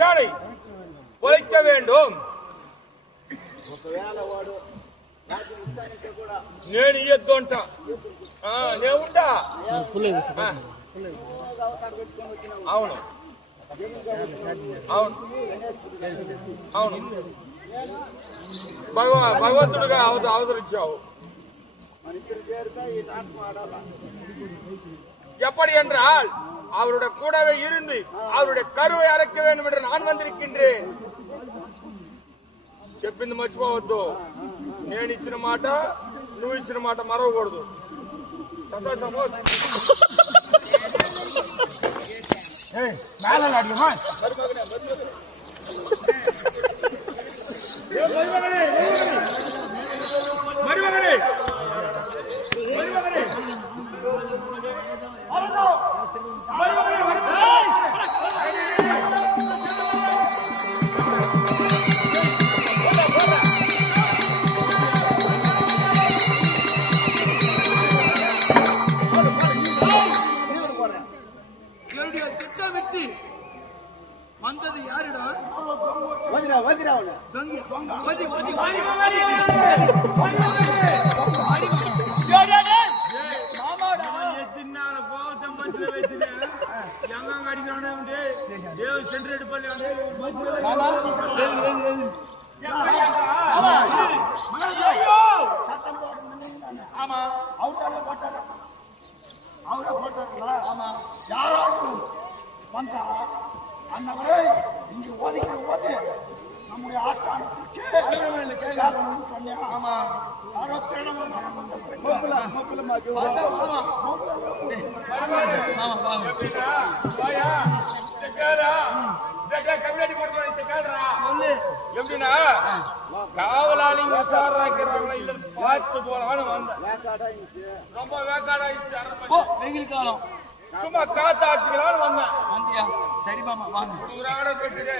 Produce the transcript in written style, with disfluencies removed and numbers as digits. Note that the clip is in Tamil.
சாலை உழைக்க வேண்டும். నేను ఇయ్యొద్దు అంట. నేను ఉంటా. అవును అవును అవును భగవంతుడిగా அவதரிச்சாవు. எப்படி என்றால் அவருடைய கூடவே இருந்து அவருடைய கருவை அரைக்க வேண்டும் என்று நான் வந்திருக்கின்றேன். చెప్పింది మర్చిపోవద్దు. నేను ఇచ్చిన మాట నువ్వు ఇచ్చిన మాట మరవకూడదు. வந்தது யாருடா? அண்ணவரே இங்கு ஓதிக்கிற போது நம்முடைய ஆஸ்தானத்திற்கு சொன்னேன். ஆமா யாரோ எப்படின்னா காவலாளி விசாரணை இல்ல பார்த்து போலான்னு வந்தேன். ரொம்ப வேக்காடாயிடுச்சு. வெயில் காலம் சும்மா காத்தாட்டுக்கலான்னு வந்தேன். வந்தியா? சரி மாமா வாங்க. கட்டுங்க